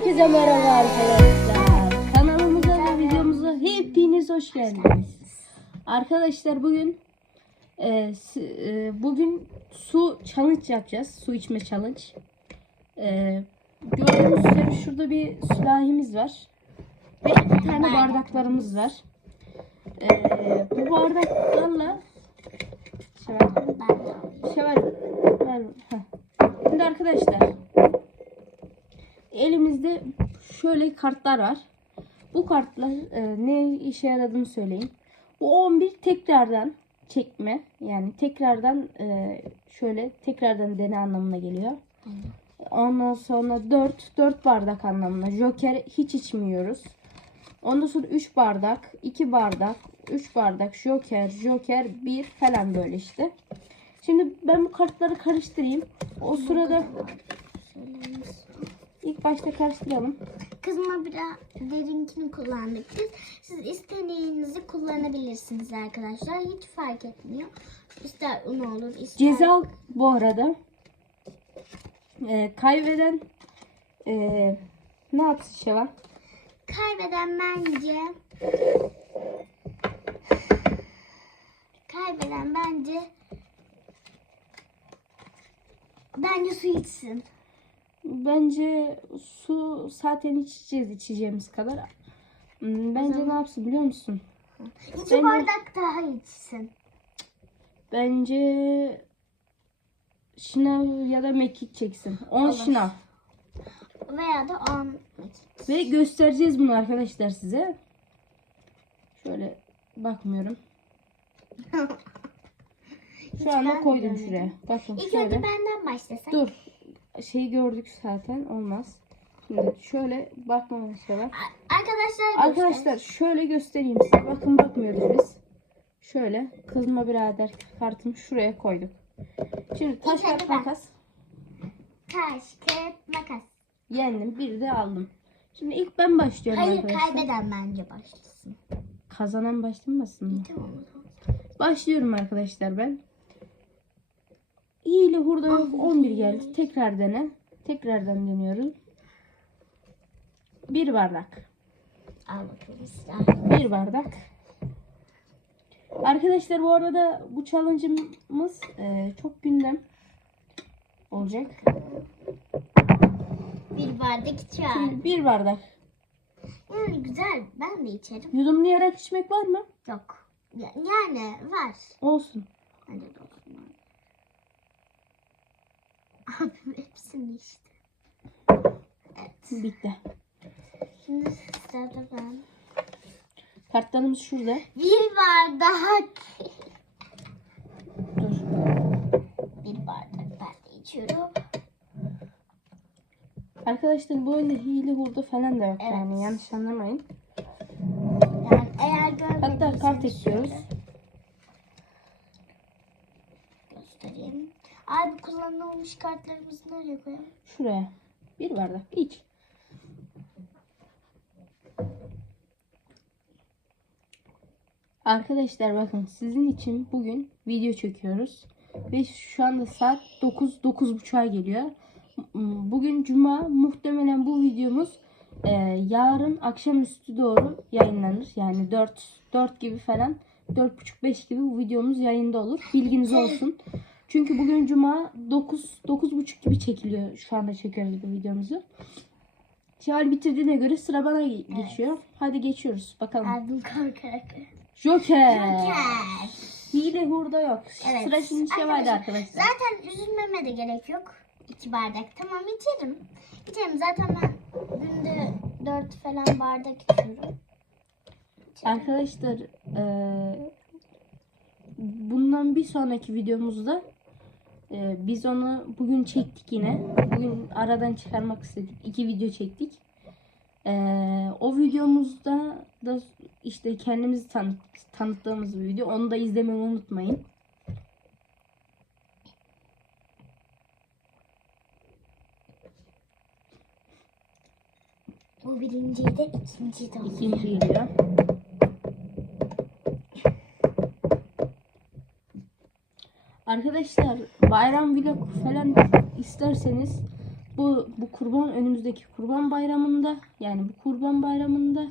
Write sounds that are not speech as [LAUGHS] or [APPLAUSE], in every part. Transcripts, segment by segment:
Herkese merhaba arkadaşlar. Kanalımıza ve videomuza hepiniz hoş geldiniz. Arkadaşlar bugün e, e, bugün su challenge yapacağız. Su içme challenge. E, gördüğünüz üzere şurada bir sülahimiz var. Ve iki tane bardaklarımız var. E, bu bardaklarla Şevval, Şevval. Şimdi arkadaşlar elimizde şöyle kartlar var. Bu kartlar e, ne işe yaradığını söyleyeyim. Bu 11 tekrardan çekme yani tekrardan e, şöyle tekrardan dene anlamına geliyor. Ondan sonra 4 4 bardak anlamına. Joker hiç içmiyoruz. Ondan sonra 3 bardak, 2 bardak, 3 bardak, joker, joker, 1 falan böyle işte. Şimdi ben bu kartları karıştırayım. O sırada ilk başta karıştıralım. Kızma biraz derinkini kullandık biz. Siz istediğinizi kullanabilirsiniz arkadaşlar. Hiç fark etmiyor. İster un olur, ister... Ceza bu arada e, kaybeden e, ne yapsın Şevan? Kaybeden bence... Kaybeden bence... Bence su içsin. Bence su zaten içeceğiz içeceğimiz kadar. Hmm, Bence ne yapsın biliyor musun? İki Bence- bardak daha içsin. Bence şınav ya da mekik çeksin. 10 Olur. şınav. Veya da on... Ve göstereceğiz bunu arkadaşlar size. Şöyle bakmıyorum. [LAUGHS] Şu anda koydum görmedim. şuraya. Bakın İlk şöyle. önce benden başlasak. Dur. Şeyi gördük zaten. Olmaz. Şimdi şöyle bakmamız var. Arkadaşlar Arkadaşlar şöyle göstereyim size. Bakın bakmıyoruz biz. Şöyle kızma birader kartımı şuraya koyduk. Şimdi taş kağıt makas. Taş, kağıt, makas. Yendim. Bir de aldım. Şimdi ilk ben başlıyorum Hayır arkadaşlar. kaybeden bence başlasın. Kazanan başlamasın mı? Tamam. Başlıyorum arkadaşlar ben. İyi ile hurda yok. 11 geldi. Tekrar dene. Tekrardan deniyorum. Bir bardak. Al bakalım. Bir bardak. Arkadaşlar bu arada bu challenge'ımız e, çok gündem olacak. Bir bardak. Şimdi bir bardak. Yani güzel. Ben de içerim. Yudumlayarak içmek var mı? Yok. Ya- Yani var. Olsun. Hadi bakalım. Abim hepsini içti. Evet. Bitti. Şimdi sırada ben. Kartlarımız şurada. Bir bardak. Dur. Bir bardak ben de içiyorum. Arkadaşlar bu oyunda hile hurda falan da yok Evet. yani yanlış anlamayın. Yani eğer görmediyseniz Hatta kart ekliyoruz. göstereyim. Abi kullanılmış kartlarımızı nereye koyalım? Şuraya. Bir bardak iç. Arkadaşlar bakın sizin için bugün video çekiyoruz. Ve şu anda saat 9 9.30'a geliyor. Bugün cuma muhtemelen bu videomuz e, yarın akşamüstü doğru yayınlanır. Yani 4 4 gibi falan 4.30-5 gibi bu videomuz yayında olur. Bilginiz olsun. Çünkü bugün cuma 9 9.30 gibi çekiliyor. Şu anda çekiyoruz bu videomuzu. Şahal bitirdiğine göre sıra bana ge- geçiyor. Hadi geçiyoruz bakalım. Abim korkarak. Joker. Joker. Hile hurda yok. Evet. Sıra şimdi Şevval'de arkadaşlar. Zaten üzülmeme de gerek yok. İki bardak. Tamam içerim. İçerim. Zaten ben günde dört falan bardak içiyorum. Arkadaşlar eee, bundan bir sonraki videomuzda eee, biz onu bugün çektik yine. Bugün aradan çıkarmak istedik. İki video çektik. Eee, o videomuzda da işte kendimizi tanıt, tanıttığımız bir video. Onu da izlemeyi unutmayın. Bu de alayım. İkinci geliyor. Arkadaşlar bayram vlog falan isterseniz bu bu kurban önümüzdeki kurban bayramında yani bu kurban bayramında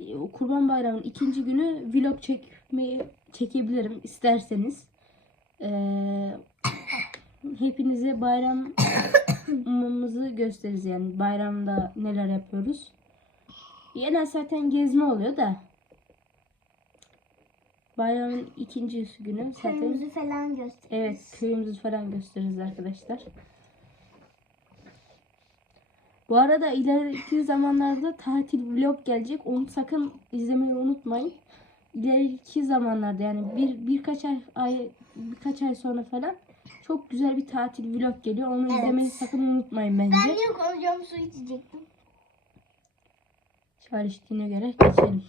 e, o kurban bayramının ikinci günü vlog çekmeyi çekebilirim isterseniz. Ee, hepinize bayramımızı gösteririz yani bayramda neler yapıyoruz. Yine zaten gezme oluyor da bayramın ikinci günü zaten Köyümüzü falan gösteririz. Evet, köyümüzü falan gösteririz arkadaşlar. Bu arada ileriki zamanlarda tatil vlog gelecek. Onu sakın izlemeyi unutmayın. İleriki zamanlarda yani bir birkaç ay, ay birkaç ay sonra falan çok güzel bir tatil vlog geliyor. Onu Evet. izlemeyi sakın unutmayın bence. Ben niye konuşuyorum su içecektim. Çalıştığına göre geçelim.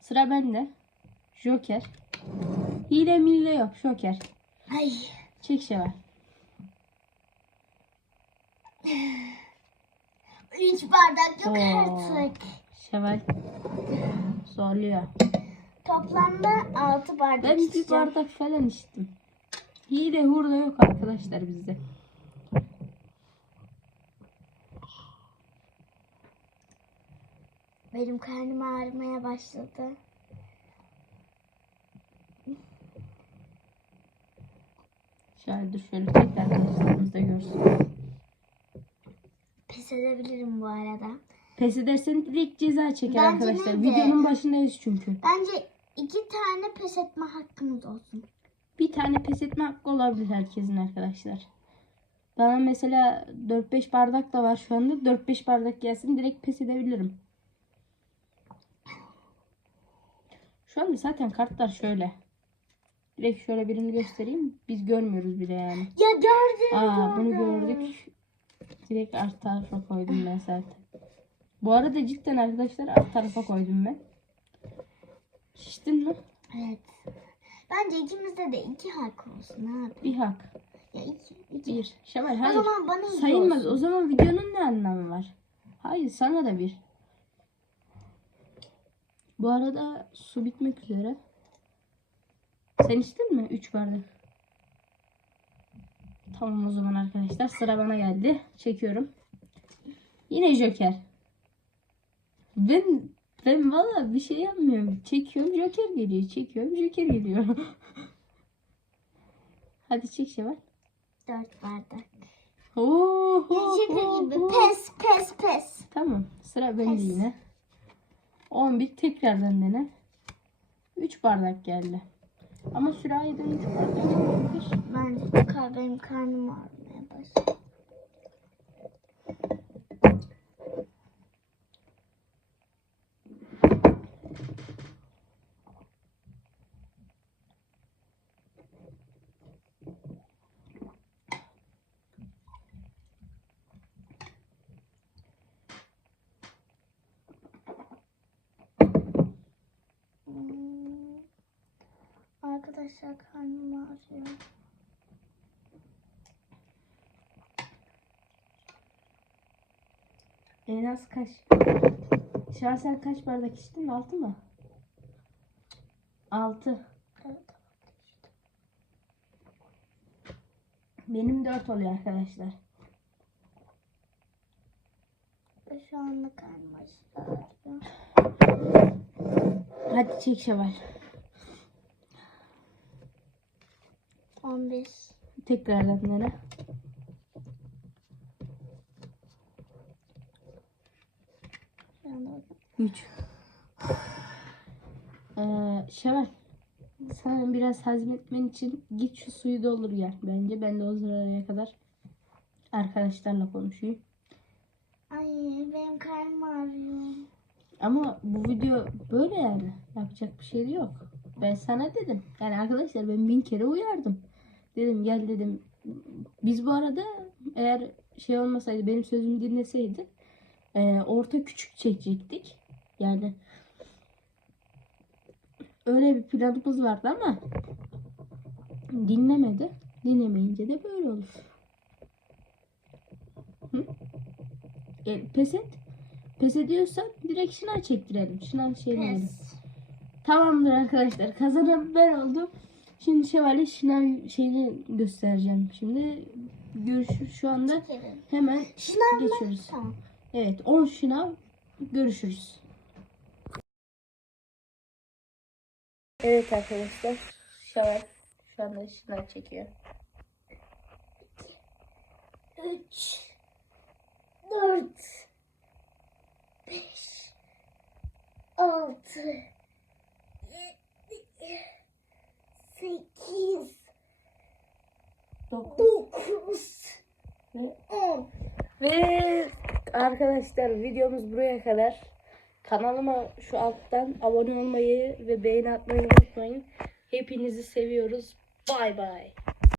Sıra bende. Joker. Hile mille yok. Joker. Ay. Çek var. Üç bardak yok Oo. artık. Şevval zorluyor. Toplamda altı bardak Ben bir içeceğim. bardak falan içtim. Hile hurda yok arkadaşlar bizde. Benim karnım ağrımaya başladı. Dur şöyle çek arkadaşlarımız da görsün. Pes edebilirim bu arada. Pes edersen direkt ceza çeker Bence arkadaşlar. neydi? Videonun başındayız çünkü. Bence iki tane pes etme hakkımız olsun. Bir tane pes etme hakkı olabilir herkesin arkadaşlar. Bana mesela 4-5 bardak da var şu anda. 4-5 bardak gelsin direkt pes edebilirim. Şu anda zaten kartlar şöyle. Direkt şöyle birini göstereyim. Biz görmüyoruz bile yani. Ya gördüm Aa bunu gördük. Direkt alt tarafa koydum ben zaten. Bu arada cidden arkadaşlar alt tarafa koydum ben. Şiştin mi? Evet. Bence ikimizde de iki hak olsun abi. Bir hak. Ya iki. iki. Bir. Şevval O hayır. zaman bana iki Sayılmaz. olsun. O zaman videonun ne anlamı var? Hayır sana da bir. Bu arada su bitmek üzere. Sen içtin mi? 3 bardak. Tamam o zaman arkadaşlar sıra bana geldi. Çekiyorum. Yine Joker. Ben ben valla bir şey yapmıyorum. Çekiyorum Joker geliyor. Çekiyorum Joker geliyor. [LAUGHS] Hadi çek Şevval. Dört bardak. Oo, gibi. Pes pes pes. Tamam. Sıra bende yine. 11 tekrardan dene. 3 bardak geldi. Ama sürahiden 3 bardak olabilir. Bence kar benim karnım ağrımaya başladı. Arkadaşlar karnım ağrıyor. En az kaç? Şu an sen kaç bardak içtin? 6 mı? 6. Evet. Benim 4 oluyor arkadaşlar. Şu anda karnım. Hadi çek Şevval. 15. Tekrardan dene. Şu anda 3. Ee, Şevval. Sen biraz hazmetmen için git şu suyu doldur gel. Bence ben de o sıraya kadar arkadaşlarla konuşayım. Ay benim karnım ağrıyor. Ama bu video böyle yani. Yapacak bir şey yok. Ben sana dedim. Yani arkadaşlar ben bin kere uyardım. Dedim gel dedim. Biz bu arada eğer şey olmasaydı benim sözümü dinleseydi e, orta küçük çekecektik. Yani öyle bir planımız vardı ama dinlemedi. Dinlemeyince de böyle olur. Hı? E, pes et. Pes ediyorsan direkt şınav çektirelim. Şınav Pes. Tamamdır arkadaşlar. Kazanan ben oldum. Şimdi şövalye şınav şeyini göstereceğim. Şimdi görüşürüz. Şu anda hemen Şınav geçiyoruz. Tamam. Evet 10 şınav görüşürüz. Evet arkadaşlar. Şavar şu anda şınav çekiyor. 3 4 5 6 7 8 9 9 ve 10 Ve arkadaşlar videomuz buraya kadar. Kanalıma şu alttan abone olmayı ve beğeni atmayı unutmayın. Hepinizi seviyoruz. Bay bay.